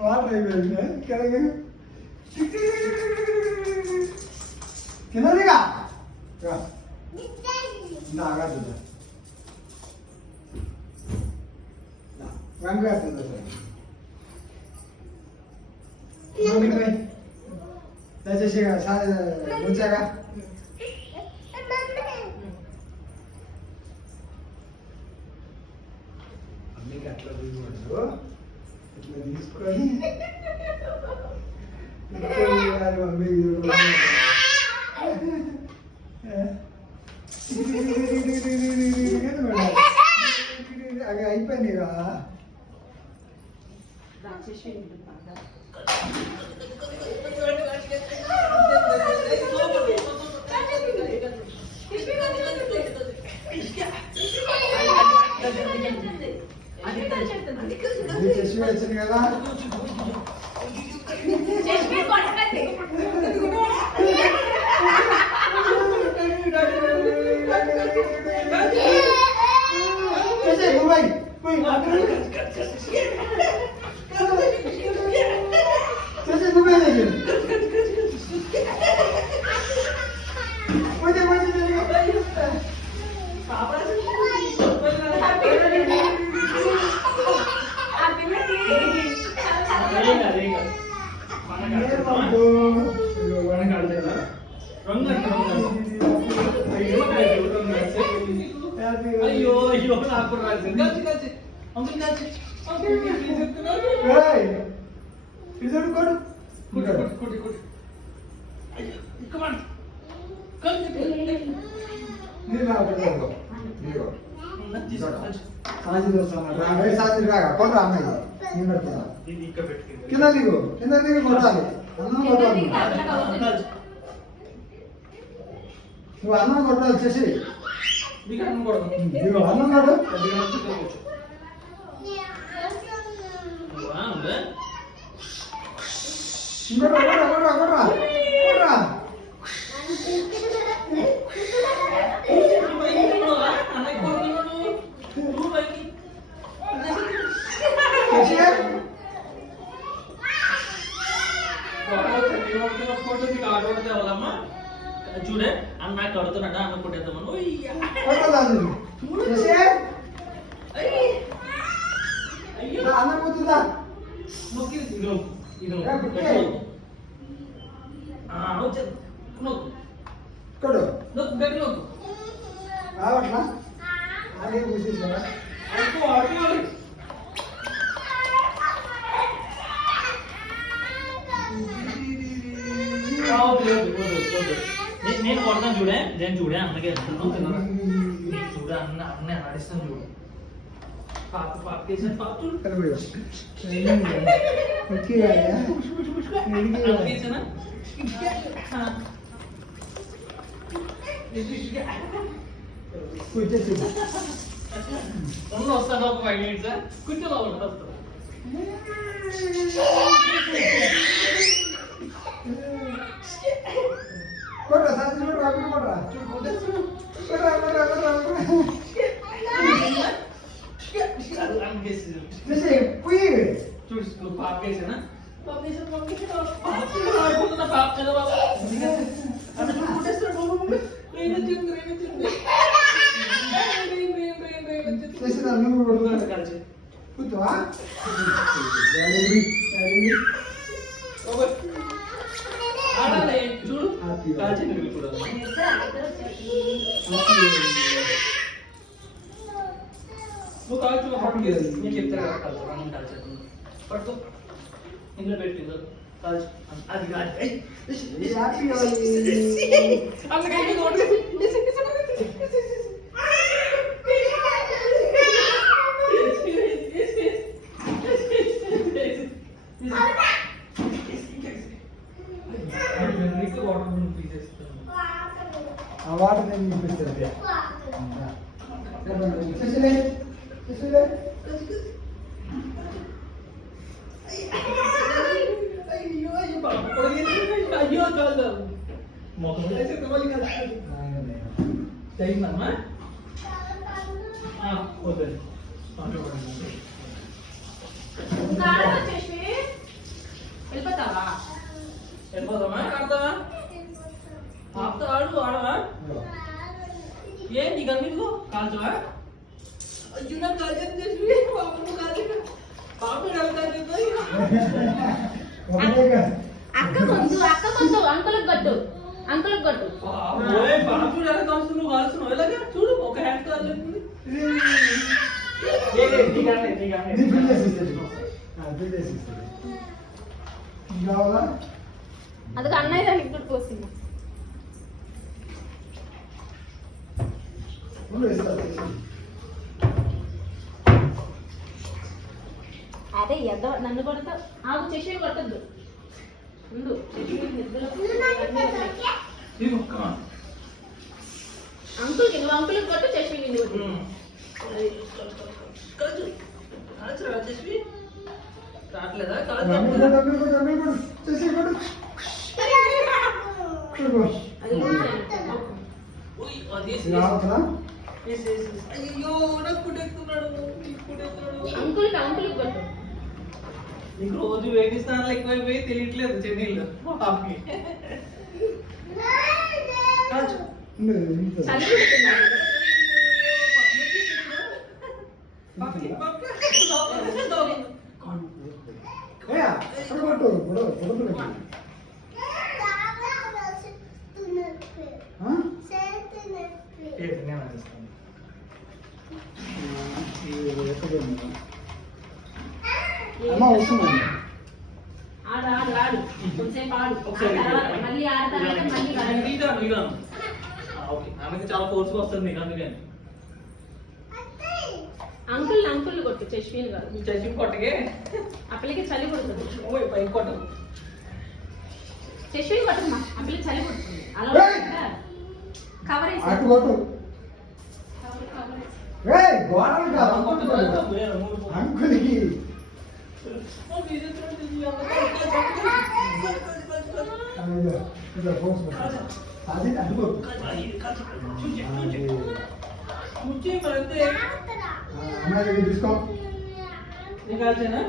water అయిపోయింది కదా కిందదిగా ఆగా రంగు వేస్తుంది దయచేసి ఉంచాగా అన్నికి అట్లా దిగువాడు ఇట్లా తీసుకొని మమ్మీ అవి అయిపోయింది కదా చేసి వచ్చింది కదా అయ్యో అయ్యో నాకు రాదు కింద దిగు కొట్టాలి అన్నం కొట్టాలి నువ్వు అన్నం కొట్టాలి చేసి అన్నం కొడు చూడే అన్న నాకు కడుతున్నాడా అన్న కొట్టేద్దామను అన్నం పోతుందా రావట్లా అదే కూర్చేసారా నేను కొడతాను చూడే నేను చూడే అన్నకే చూడే అన్న అన్న నడిస్తాను చూడు పాప పాప చేసాను పాప చూడు వస్తాను ఒక 5 minutes కూర్చోలో వస్తాను కొట్రా సార్ కొట్రా చూడు పాప వేసానా పాప చదవ కూర్చోవా ఆడాలి చూడు కాల్చి కూడా నువ్వు కాల్చు పట్టు నేను చెప్తాను కదా కాల్చు మనం కాల్చాను పట్టుకో ఇందులో పెట్టిందో కాల్చు అది కాదు ఆ వాటర్ నేను చూపిస్తాను అయ్యో అయ్యో బాబు కాదు మొత్తం వేసేస్తే మళ్ళీ కాదు అయిందమ్మా వద్దండి వెళ్ళిపోతావా వెళ్ళిపోతామా ఆడతావా ఆపుతా ఆడు ఆడవా ఏ నీకు అన్నిందో కాల్చవా అయ్యో నాకు కాల్చేది చేసి పాపం కాల్చి పాపం కాల్చేది అక్క కొంచెం అంకులకు గట్టు పాపం ఎలా కాల్చు నువ్వు కాల్చున్నావు ఎలాగా చూడు ఒక హ్యాండ్ కాల్చేస్తుంది అది అన్నయ్య దానికి ఇప్పుడు పోసింది అదే ఎద్ద నన్ను కొడతా ఆకు చేసి కొట్టద్దు ఉండు అంకుల్కి నువ్వు అంకుల్కి కొట్టు చేసి రావట్లేదా అయ్యో నాకు కుట్టేస్తున్నాడు అంకుల్కి కొట్టు నీకు రోజు వేడి స్నానాలు ఎక్కువైపోయి తెలియట్లేదు చెన్నీళ్ళు పాపకి చలి పెడుతున్నాడు అమ్మా వస్తున్నాను ఆడు కొంచెం ఆడు మళ్ళీ ఆడతానంటే మళ్ళీ ఆమెకి చాలా ఫోర్స్ వస్తుంది నీకు అందుకని అంకుల్ కొట్టు చశ్విన్ గారు చచ్చి కొట్టకే ఆ పిల్లకి చలి కొడుతుంది ఓయ్ పైకి కొట్టదు చశ్విన్ కొట్టమ్మా ఆ పిల్లకి చలి కొడుతుంది అలా కవర్ వేసి అంకుల్కి అది అనుకో అమ్మాయి దగ్గర తీసుకో నీకు కాల్చేనా